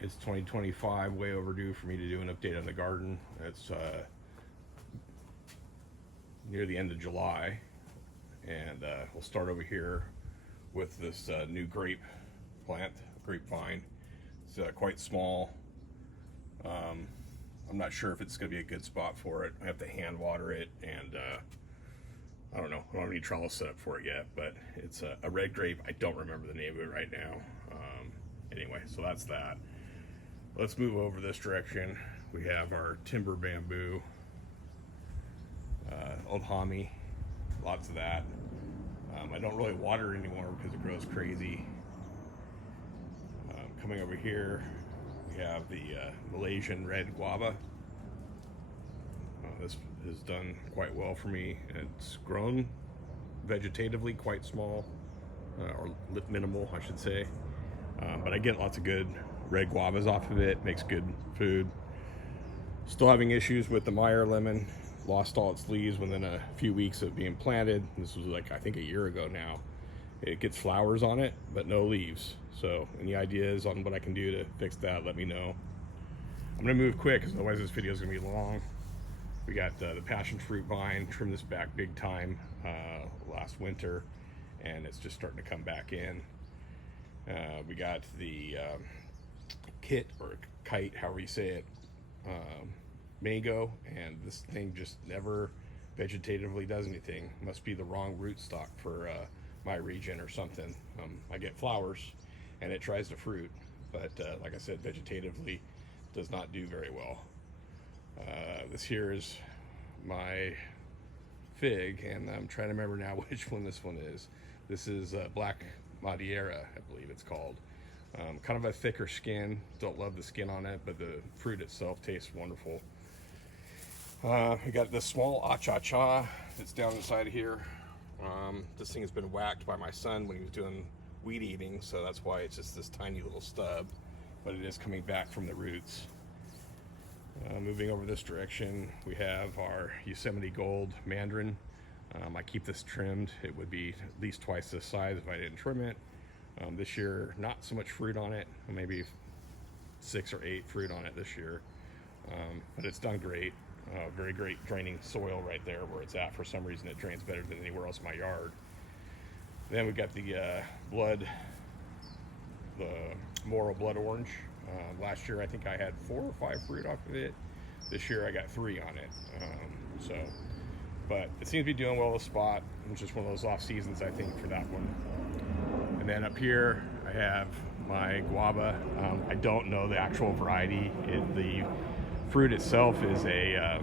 It's 2025, way overdue for me to do an update on the garden. It's near the end of July, and we'll start over here with this new grape plant, grapevine. It's quite small. I'm not sure if it's going to be a good spot for it. I have to hand water it, and I don't know. I don't have any trellis set up for it yet, but it's a red grape. I don't remember the name of it right now. Anyway, so that's that. Let's move over this direction. We have our timber bamboo, old Hami, lots of that. I don't really water it anymore because it grows crazy. Coming over here, we have the Malaysian red guava. This has done quite well for me. It's grown vegetatively quite small, or minimal, I should say. But I get lots of good red guavas off of it, makes good food. Still having issues with the Meyer lemon. Lost all its leaves within a few weeks of being planted. This was like, I think, a year ago now. It gets flowers on it, but no leaves. So any ideas on what I can do to fix that, let me know. I'm gonna move quick, because otherwise this video is gonna be long. We got the passion fruit vine, trimmed this back big time last winter, and it's just starting to come back in. We got the kit, or kite, however you say it, mango, and this thing just never vegetatively does anything. Must be the wrong rootstock for my region or something. I get flowers and it tries to fruit, but like I said, vegetatively does not do very well. This here is my fig, and I'm trying to remember now which one this one is. This is Black Madeira, I believe it's called. Kind of a thicker skin. Don't love the skin on it, but the fruit itself tastes wonderful. We got this small acha-cha that's down inside here. This thing has been whacked by my son when he was doing weed eating, so that's why it's just this tiny little stub, but it is coming back from the roots. Moving over this direction, we have our Yosemite Gold mandarin. I keep this trimmed. It would be at least twice this size if I didn't trim it. This year, not so much fruit on it, maybe 6 or 8 fruit on it this year, but it's done great. Very great draining soil right there where it's at. For some reason, it drains better than anywhere else in my yard. Then we got the Moro blood orange. Last year, I think I had 4 or 5 fruit off of it. This year, I got 3 on it. But it seems to be doing well, the spot. It's just one of those off seasons, I think, for that one. And then up here, I have my guava. I don't know the actual variety. The fruit itself is a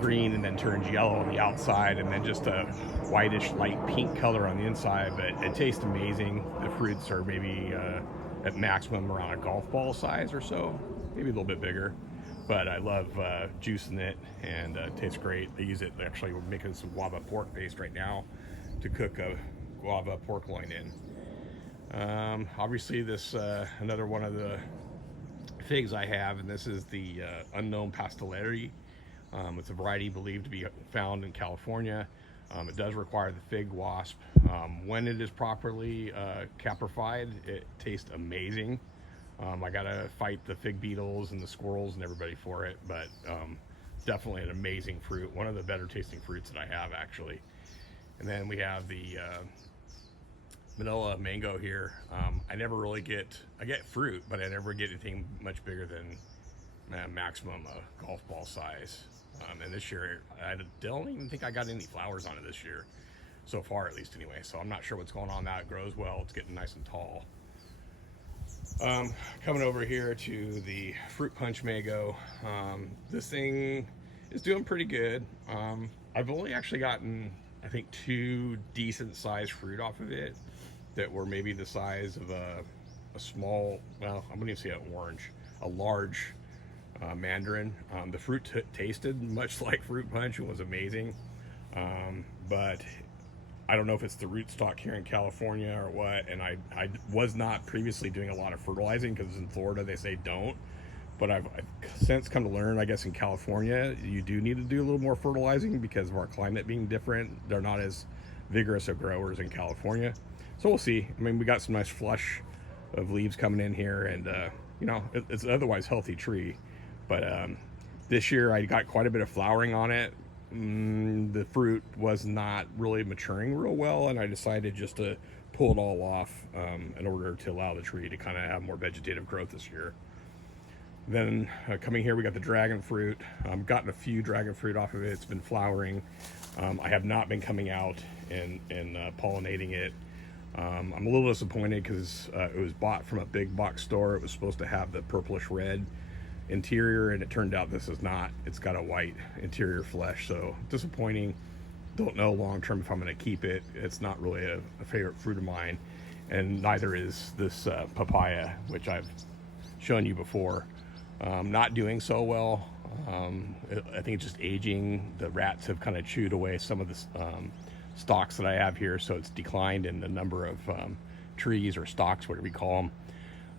green and then turns yellow on the outside, and then just a whitish light pink color on the inside, but it tastes amazing. The fruits are maybe at maximum around a golf ball size or so, maybe a little bit bigger, but I love juicing it, and it tastes great. I use it, actually we're making some guava pork paste right now to cook a guava pork loin in. Obviously this another one of the figs I have, and this is the unknown pastelleri. It's a variety believed to be found in California. It does require the fig wasp. When it is properly caprified, it tastes amazing. I gotta fight the fig beetles and the squirrels and everybody for it, but definitely an amazing fruit. One of the better tasting fruits that I have, actually. And then we have the Manila mango here. I never really I get fruit, but I never get anything much bigger than maximum golf ball size. And this year, I don't even think I got any flowers on it this year, so far at least anyway. So I'm not sure what's going on now. It grows well, it's getting nice and tall. Coming over here to the fruit punch mango. This thing is doing pretty good. I've only actually gotten, I think, 2 decent sized fruit off of it that were maybe the size of a small, well, I'm gonna say an orange, a large mandarin. The fruit tasted much like fruit punch and was amazing, but I don't know if it's the rootstock here in California or what, and I was not previously doing a lot of fertilizing, because in Florida they say don't, but I've since come to learn, I guess in California you do need to do a little more fertilizing because of our climate being different. They're not as vigorous of growers in California, so we'll see. I mean, we got some nice flush of leaves coming in here, and you know, it's an otherwise healthy tree. But this year I got quite a bit of flowering on it. The fruit was not really maturing real well, and I decided just to pull it all off in order to allow the tree to kind of have more vegetative growth this year. Then coming here, we got the dragon fruit. I've gotten a few dragon fruit off of it. It's been flowering. I have not been coming out and pollinating it. I'm a little disappointed because it was bought from a big box store. It was supposed to have the purplish red interior, and it turned out this is not. It's got a white interior flesh, so disappointing. Don't know long term if I'm going to keep it. It's not really a favorite fruit of mine, and neither is this papaya, which I've shown you before. Not doing so well. I think it's just aging. The rats have kind of chewed away some of the stalks that I have here, so it's declined in the number of trees or stalks, whatever you call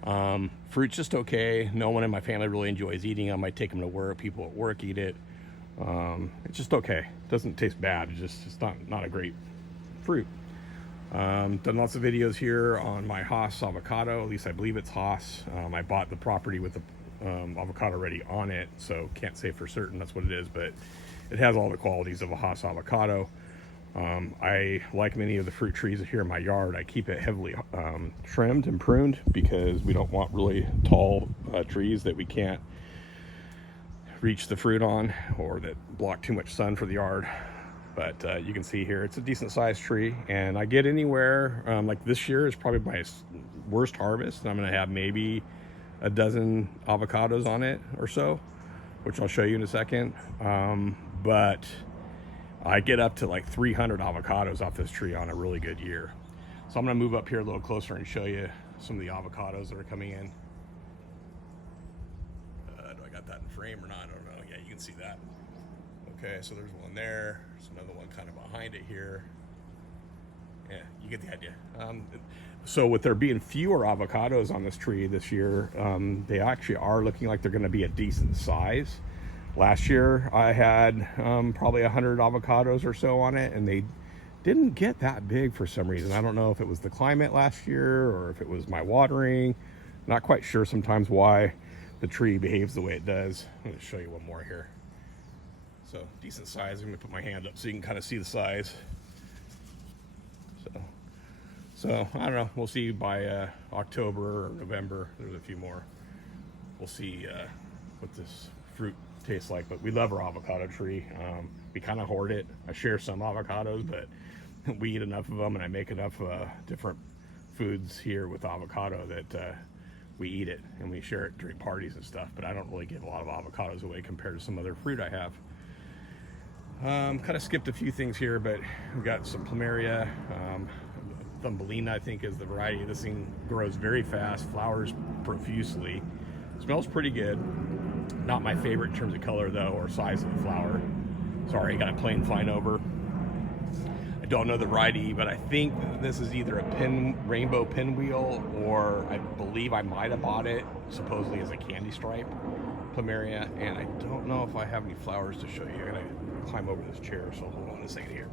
them. Fruit's just okay. No one in my family really enjoys eating them. I take them to work. People at work eat it. It's just okay. It doesn't taste bad. It's not a great fruit. Done lots of videos here on my Haas avocado. At least I believe it's Haas. I bought the property with the avocado already on it, so can't say for certain that's what it is, but it has all the qualities of a Haas avocado. I, like many of the fruit trees here in my yard, I keep it heavily trimmed and pruned because we don't want really tall trees that we can't reach the fruit on or that block too much sun for the yard. But you can see here it's a decent sized tree, and I get anywhere like this year is probably my worst harvest, and I'm going to have maybe a dozen avocados on it or so, which I'll show you in a second. But I get up to like 300 avocados off this tree on a really good year. So I'm going to move up here a little closer and show you some of the avocados that are coming in. Do I got that in frame or not? I don't know. Yeah, you can see that. Okay, so there's one there. There's another one kind of behind it here. Yeah, you get the idea. So with there being fewer avocados on this tree this year, they actually are looking like they're going to be a decent size. Last year I had probably 100 avocados or so on it, and they didn't get that big for some reason. I don't know if it was the climate last year or if it was my watering. Not quite sure sometimes why the tree behaves the way it does. I'm going to show you one more here. So decent size. I'm going to put my hand up so you can kind of see the size. So I don't know. We'll see by October or November. There's a few more. We'll see what this fruit tastes like. But we love our avocado tree. We kind of hoard it. I share some avocados, but we eat enough of them, and I make enough different foods here with avocado that we eat it, and we share it during parties and stuff. But I don't really give a lot of avocados away compared to some other fruit I have. Kind of skipped a few things here, but we've got some plumeria. Thumbelina, I think, is the variety. This thing grows very fast, flowers profusely, smells pretty good. Not my favorite in terms of color though, or size of the flower. Sorry, got a plane flying over. I don't know the variety, but I think this is either a rainbow pinwheel, or I believe I might have bought it supposedly as a candy stripe plumeria, and I don't know if I have any flowers to show you. I'm gonna climb over this chair, so hold on a second here.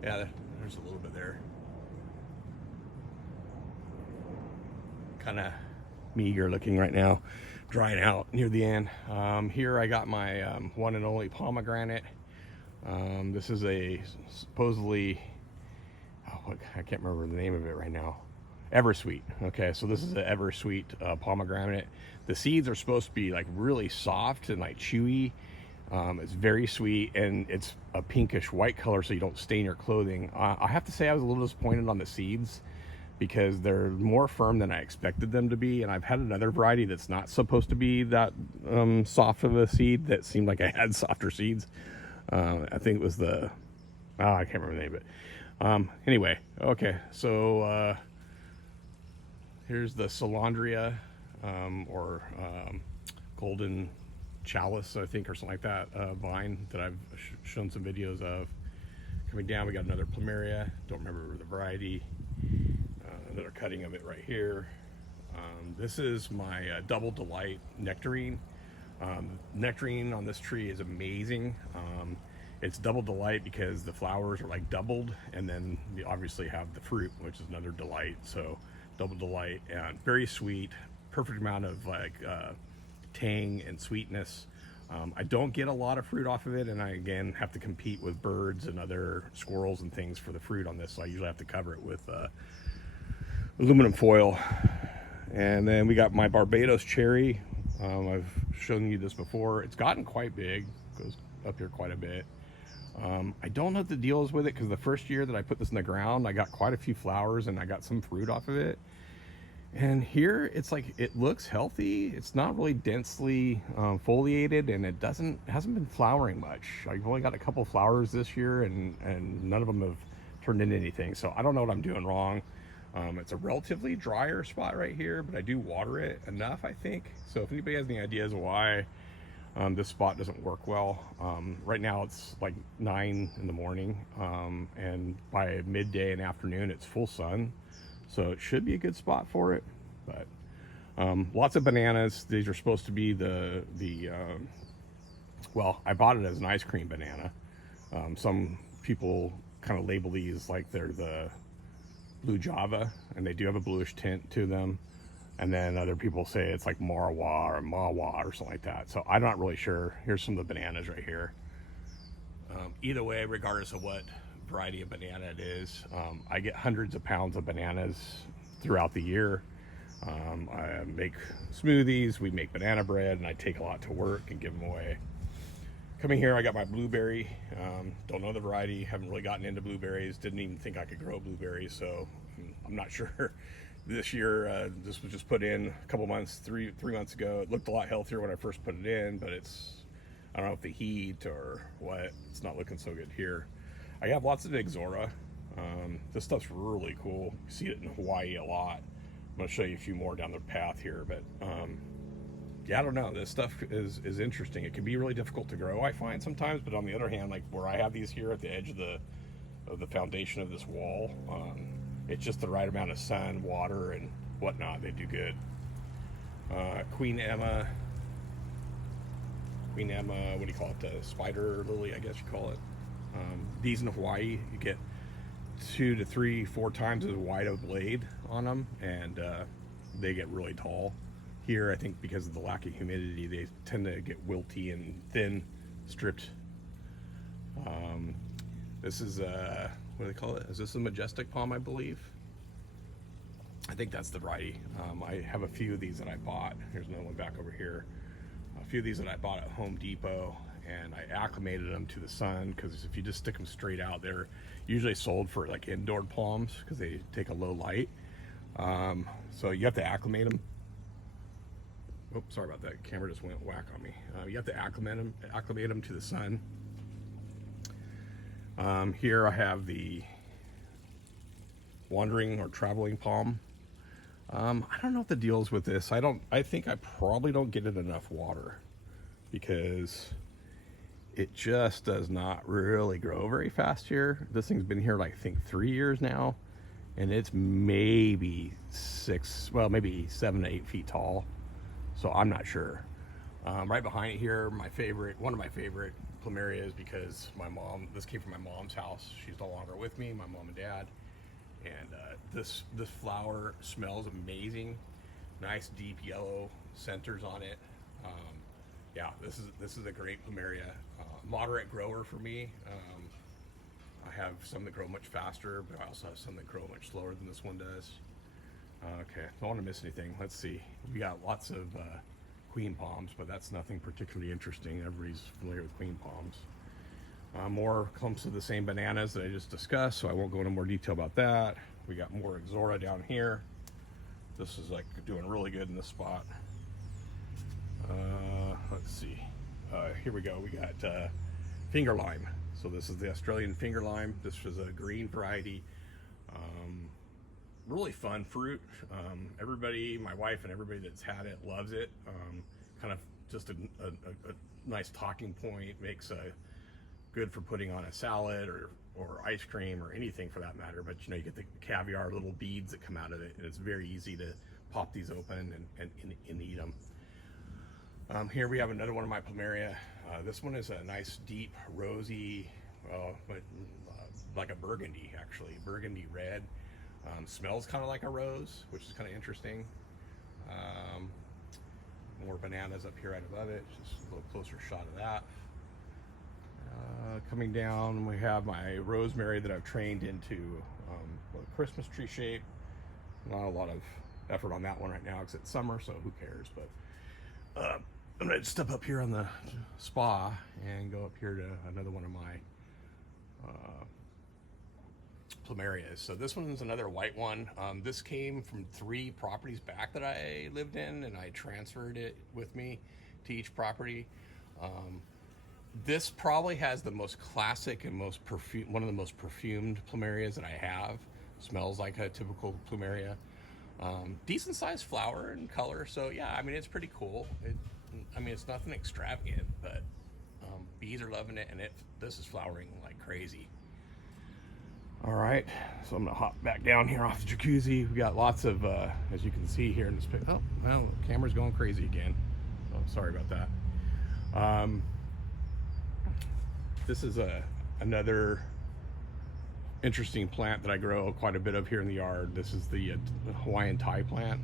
Yeah, there's a little bit there. Kind of meager looking right now, drying out near the end. Here I got my one and only pomegranate. This is a supposedly, I can't remember the name of it right now. Eversweet. Okay, so this is an Eversweet pomegranate. The seeds are supposed to be like really soft and like chewy. It's very sweet, and it's a pinkish white color, so you don't stain your clothing. I have to say I was a little disappointed on the seeds because they're more firm than I expected them to be. And I've had another variety that's not supposed to be that soft of a seed that seemed like I had softer seeds. I think it was the, I can't remember the name of it. Anyway, okay, so here's the Solandria, or golden chalice, I think, or something like that, vine that I've shown some videos of. Coming down, we got another plumeria. Don't remember the variety. Another cutting of it right here. This is my Double Delight nectarine. Nectarine on this tree is amazing. It's Double Delight because the flowers are like doubled, and then you obviously have the fruit, which is another delight. So double delight, and very sweet, perfect amount of like tang and sweetness. I don't get a lot of fruit off of it, and I again have to compete with birds and other squirrels and things for the fruit on this, so I usually have to cover it with aluminum foil. And then we got my Barbados cherry. I've shown you this before. It's gotten quite big, goes up here quite a bit. I don't know what the deal is with it, because the first year that I put this in the ground, I got quite a few flowers and I got some fruit off of it. And here it's like, it looks healthy. It's not really densely foliated, and it hasn't been flowering much. I've only got a couple flowers this year, and none of them have turned into anything. So I don't know what I'm doing wrong. It's a relatively drier spot right here, but I do water it enough, I think. So if anybody has any ideas why this spot doesn't work well, right now it's like 9 in the morning, and by midday and afternoon it's full sun, so it should be a good spot for it. But lots of bananas. These are supposed to be well, I bought it as an ice cream banana. Some people kind of label these like they're the blue Java, and they do have a bluish tint to them. And then other people say it's like Marwa or Mawa or something like that. So I'm not really sure. Here's some of the bananas right here. Either way, regardless of what variety of banana it is, I get hundreds of pounds of bananas throughout the year. I make smoothies, we make banana bread, and I take a lot to work and give them away. Coming here, I got my blueberry. Don't know the variety, haven't really gotten into blueberries, didn't even think I could grow blueberries, so I'm not sure. This year, this was just put in a couple months, three months ago. It looked a lot healthier when I first put it in, but I don't know if the heat or what, it's not looking so good here. I have lots of Ixora. This stuff's really cool. You see it in Hawaii a lot. I'm gonna show you a few more down the path here, but yeah, I don't know. This stuff is interesting. It can be really difficult to grow, I find sometimes, but on the other hand, like where I have these here at the edge of the foundation of this wall, it's just the right amount of sun, water, and whatnot. They do good. Queen Emma, what do you call it? The spider lily, I guess you call it. These in Hawaii, you get 2 to 3, 4 times as wide a blade on them, and they get really tall. Here, I think because of the lack of humidity, they tend to get wilty and thin, stripped. This is what do they call it? Is this a majestic palm, I believe? I think that's the variety. I have a few of these that I bought. Here's another one back over here. A few of these that I bought at Home Depot, and I acclimated them to the sun, because if you just stick them straight out, they're usually sold for like indoor palms because they take a low light. So you have to acclimate them. Oops, sorry about that. Camera just went whack on me. You have to acclimate them to the sun. Here I have the wandering or traveling palm. I don't know what the deal is with this. I think I probably don't get it enough water, because it just does not really grow very fast here. This thing's been here like, I think 3 years now, and it's maybe 7 to 8 feet tall. So I'm not sure. Right behind it here, one of my favorite plumerias, because this came from my mom's house. She's no longer with me, my mom and dad. And this flower smells amazing. Nice deep yellow centers on it. Yeah, this is a great plumeria. Moderate grower for me. I have some that grow much faster, but I also have some that grow much slower than this one does. Okay, don't want to miss anything. Let's see. We got lots of queen palms, but that's nothing particularly interesting. Everybody's familiar with queen palms. More clumps of the same bananas that I just discussed, so I won't go into more detail about that. We got more Ixora down here. This is like doing really good in this spot. Let's see. Here we go. We got finger lime. So this is the Australian finger lime. This is a green variety. Really fun fruit. Everybody, my wife and everybody that's had it loves it. Kind of just a nice talking point. Makes good for putting on a salad or ice cream or anything for that matter. But you get the caviar little beads that come out of it, and it's very easy to pop these open and eat them. Here we have another one of my plumeria. This one is a nice deep rosy, like a burgundy actually, burgundy red. Smells kind of like a rose, which is kind of interesting. More bananas up here right above it. Just a little closer shot of that. Coming down, we have my rosemary that I've trained into a Christmas tree shape. Not a lot of effort on that one right now because it's summer, so who cares? But I'm gonna step up here on the spa and go up here to another one of my plumerias. So this one's another white one. This came from 3 properties back that I lived in, and I transferred it with me to each property. This probably has the most classic and most one of the most perfumed plumerias that I have. Smells like a typical plumeria. Decent sized flower and color, so yeah, I mean, it's pretty cool. I mean, it's nothing extravagant, but bees are loving it, and this is flowering like crazy. All right, so I'm gonna hop back down here off the jacuzzi. We got lots of, as you can see here in this picture. Oh, well, the camera's going crazy again. Oh, sorry about that. This is another interesting plant that I grow quite a bit of here in the yard. This is the Hawaiian Thai plant,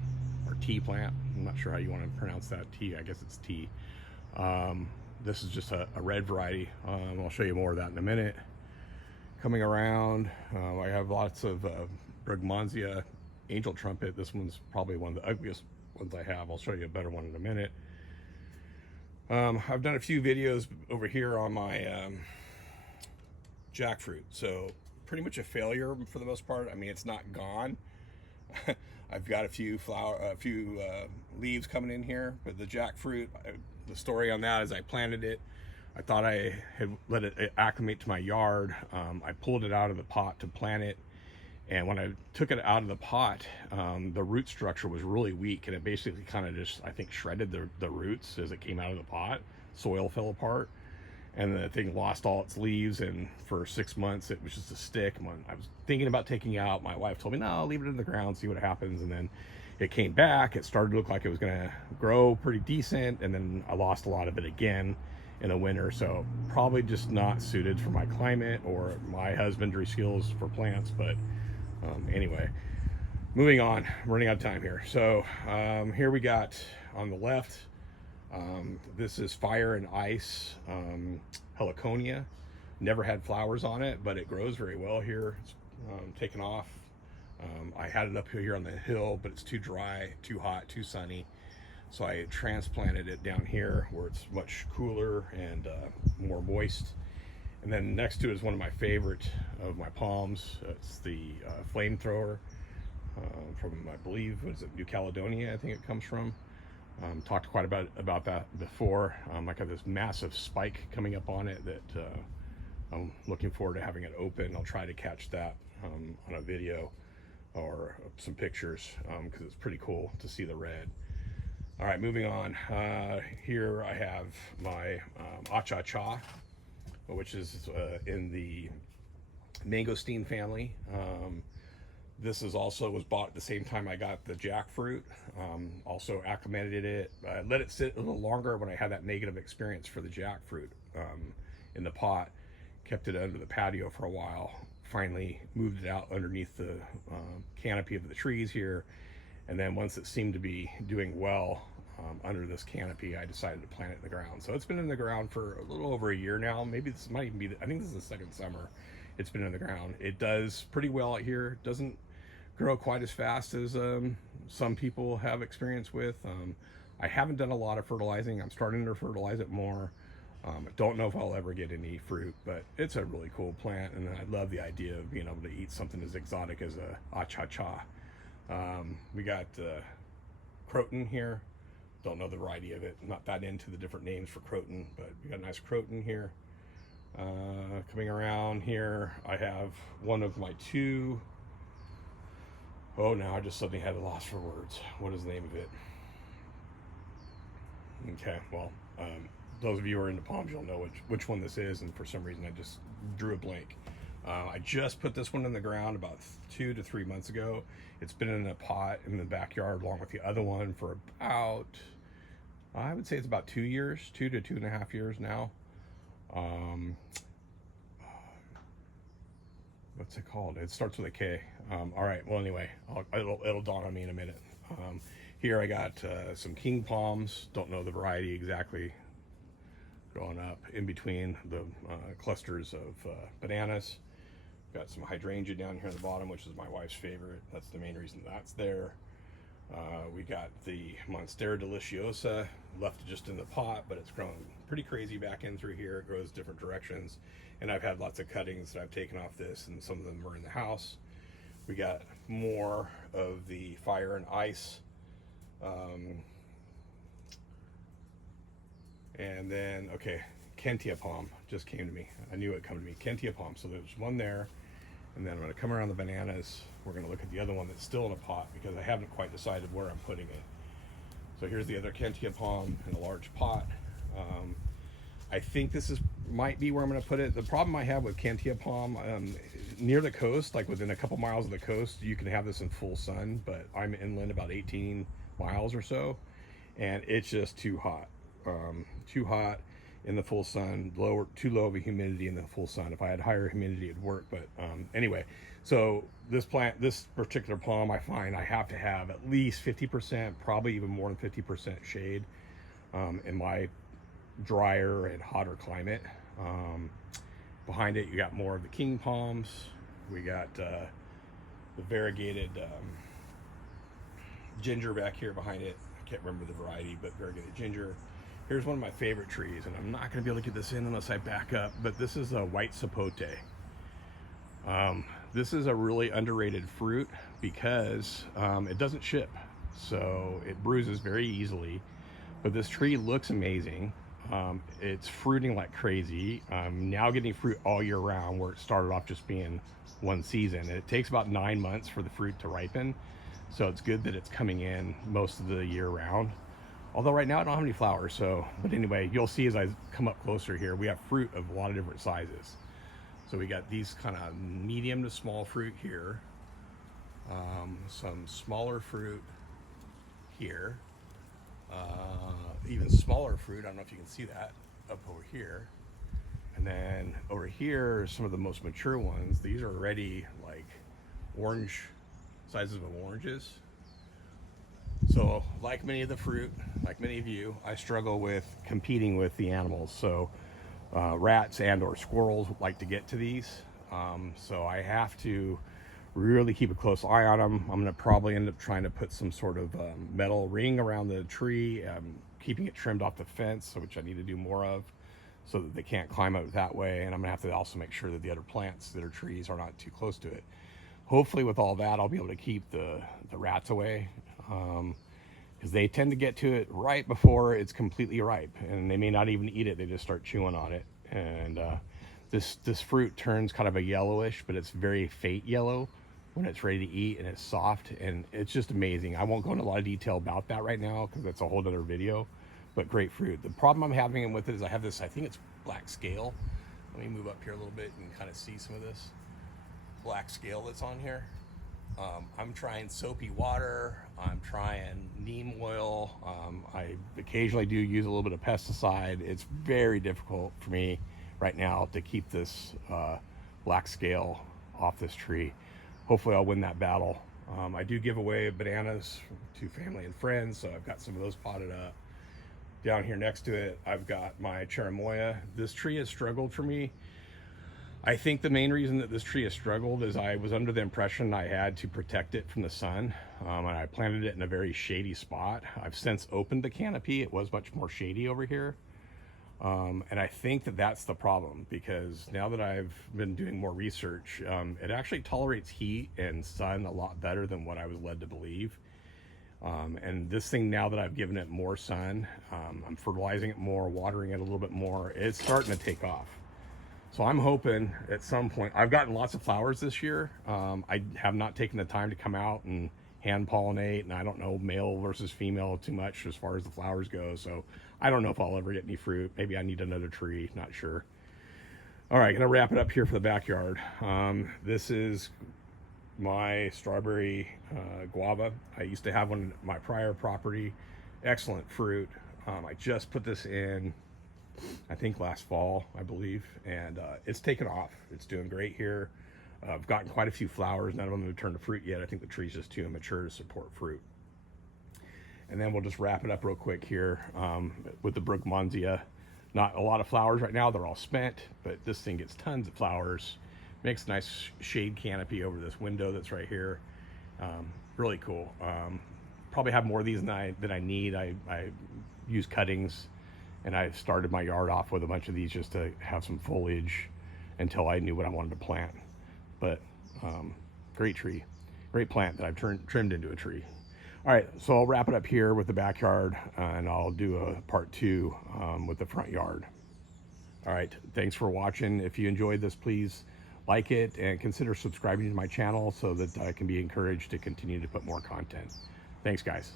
or tea plant. I'm not sure how you want to pronounce that. Tea, I guess it's tea. This is just a red variety. I'll show you more of that in a minute. Coming around, I have lots of Brugmansia angel trumpet. This one's probably one of the ugliest ones I have. I'll show you a better one in a minute. I've done a few videos over here on my jackfruit, so pretty much a failure for the most part. I mean, it's not gone. I've got a few leaves coming in here, but the jackfruit, the story on that is I planted it. I thought I had let it acclimate to my yard. I pulled it out of the pot to plant it, and when I took it out of the pot, the root structure was really weak, and it basically kind of just, I think, shredded the roots as it came out of the pot. Soil fell apart, and the thing lost all its leaves, and for 6 months it was just a stick. When I was thinking about taking it out, my wife told me, no, leave it in the ground, see what happens. And then it came back. It started to look like it was gonna grow pretty decent, and then I lost a lot of it again in the winter. So probably just not suited for my climate or my husbandry skills for plants. But anyway, moving on, I'm running out of time here. So here we got on the left, this is Fire and Ice heliconia. Never had flowers on it, but it grows very well here. It's taken off. I had it up here on the hill, but it's too dry, too hot, too sunny. So I transplanted it down here where it's much cooler and more moist. And then next to it is one of my favorite of my palms. It's the flamethrower from, I believe, what is it, New Caledonia, I think it comes from. Talked quite about that before. I got this massive spike coming up on it that I'm looking forward to having it open. I'll try to catch that on a video or some pictures because it's pretty cool to see the red. All right, moving on. Here I have my Acha-Cha, which is in the mangosteen family. This is was bought at the same time I got the jackfruit. Also acclimated it. I let it sit a little longer when I had that negative experience for the jackfruit in the pot. Kept it under the patio for a while. Finally moved it out underneath the canopy of the trees here. And then once it seemed to be doing well under this canopy, I decided to plant it in the ground. So it's been in the ground for a little over a year now. Maybe this might even be, I think this is the second summer it's been in the ground. It does pretty well out here. It doesn't grow quite as fast as some people have experience with. I haven't done a lot of fertilizing. I'm starting to fertilize it more. I don't know if I'll ever get any fruit, but it's a really cool plant, and I love the idea of being able to eat something as exotic as a Acha-Cha. We got croton here. Don't know the variety of it. I'm not that into the different names for croton, but we got a nice croton here. Coming around here, I have one of my two. Oh, now I just suddenly had a loss for words. What is the name of it? Okay, well, those of you who are into palms, you'll know which one this is, and for some reason I just drew a blank. I just put this one in the ground about 2 to 3 months ago. It's been in a pot in the backyard along with the other one for about, I would say it's about 2 years, 2 to 2.5 years now. what's it called? It starts with a K. All right. Well, anyway, it'll dawn on me in a minute. Here I got some king palms. Don't know the variety exactly. Growing up in between the clusters of bananas. Got some hydrangea down here on the bottom, which is my wife's favorite. That's the main reason that's there. We got the Monstera Deliciosa left just in the pot, but it's grown pretty crazy back in through here. It grows different directions. And I've had lots of cuttings that I've taken off this, and some of them are in the house. We got more of the fire and ice. And then, okay, Kentia palm just came to me. I knew it'd come to me. Kentia palm. So there's one there. And then I'm going to come around the bananas. We're going to look at the other one that's still in a pot because I haven't quite decided where I'm putting it. So here's the other Kentia palm in a large pot. I think this might be where I'm going to put it. The problem I have with Kentia palm, near the coast, like within a couple miles of the coast, you can have this in full sun, but I'm inland about 18 miles or so, and it's just too hot. Too hot in the full sun, too low of a humidity in the full sun. If I had higher humidity, it'd work. But anyway, so this particular palm, I find I have to have at least 50%, probably even more than 50% shade in my drier and hotter climate. Behind it, you got more of the king palms. We got the variegated ginger back here behind it. I can't remember the variety, but variegated ginger. Here's one of my favorite trees, and I'm not going to be able to get this in unless I back up, but this is a white sapote. This is a really underrated fruit because it doesn't ship, so it bruises very easily, but this tree looks amazing. It's fruiting like crazy. I'm now getting fruit all year round, where it started off just being one season, and it takes about 9 months for the fruit to ripen, so it's good that it's coming in most of the year round. Although right now I don't have any flowers, so, but anyway, you'll see as I come up closer here, we have fruit of a lot of different sizes. So we got these kind of medium to small fruit here, some smaller fruit here, even smaller fruit, I don't know if you can see that, up over here. And then over here, some of the most mature ones. These are already like orange, sizes of oranges. So like many of the fruit, like many of you, I struggle with competing with the animals. So rats and or squirrels like to get to these. So I have to really keep a close eye on them. I'm gonna probably end up trying to put some sort of metal ring around the tree, keeping it trimmed off the fence, which I need to do more of, so that they can't climb up that way. And I'm gonna have to also make sure that the other plants that are trees are not too close to it. Hopefully with all that, I'll be able to keep the rats away, because they tend to get to it right before it's completely ripe, and they may not even eat it. They just start chewing on it. And this fruit turns kind of a yellowish, but it's very faint yellow when it's ready to eat, and it's soft, and it's just amazing. I won't go into a lot of detail about that right now because that's a whole other video, but great fruit. The problem I'm having with it is I have this, I think it's black scale. Let me move up here a little bit and kind of see some of this black scale that's on here. I'm trying soapy water, I'm trying neem oil, I occasionally do use a little bit of pesticide. It's very difficult for me right now to keep this black scale off this tree. Hopefully I'll win that battle. I do give away bananas to family and friends, so I've got some of those potted up. Down here next to it, I've got my cherimoya. This tree has struggled for me. I think the main reason that this tree has struggled is I was under the impression I had to protect it from the sun, and I planted it in a very shady spot. I've since opened the canopy. It was much more shady over here, and I think that that's the problem, because now that I've been doing more research, it actually tolerates heat and sun a lot better than what I was led to believe. And this thing, now that I've given it more sun, I'm fertilizing it more, watering it a little bit more, it's starting to take off. So I'm hoping at some point, I've gotten lots of flowers this year. I have not taken the time to come out and hand pollinate, and I don't know male versus female too much as far as the flowers go. So I don't know if I'll ever get any fruit. Maybe I need another tree, not sure. All right, gonna wrap it up here for the backyard. This is my strawberry guava. I used to have one at my prior property. Excellent fruit. I just put this in, I think last fall, I believe, and it's taken off. It's doing great here. I've gotten quite a few flowers. None of them have turned to fruit yet. I think the tree's just too immature to support fruit. And then we'll just wrap it up real quick here with the Brookmansia. Not a lot of flowers right now. They're all spent, but this thing gets tons of flowers. Makes a nice shade canopy over this window that's right here. Really cool. Probably have more of these than I need. I use cuttings, and I started my yard off with a bunch of these just to have some foliage until I knew what I wanted to plant. But great tree, great plant that I've trimmed into a tree. All right, so I'll wrap it up here with the backyard, and I'll do a part 2 with the front yard. All right, thanks for watching. If you enjoyed this, please like it and consider subscribing to my channel so that I can be encouraged to continue to put more content. Thanks, guys.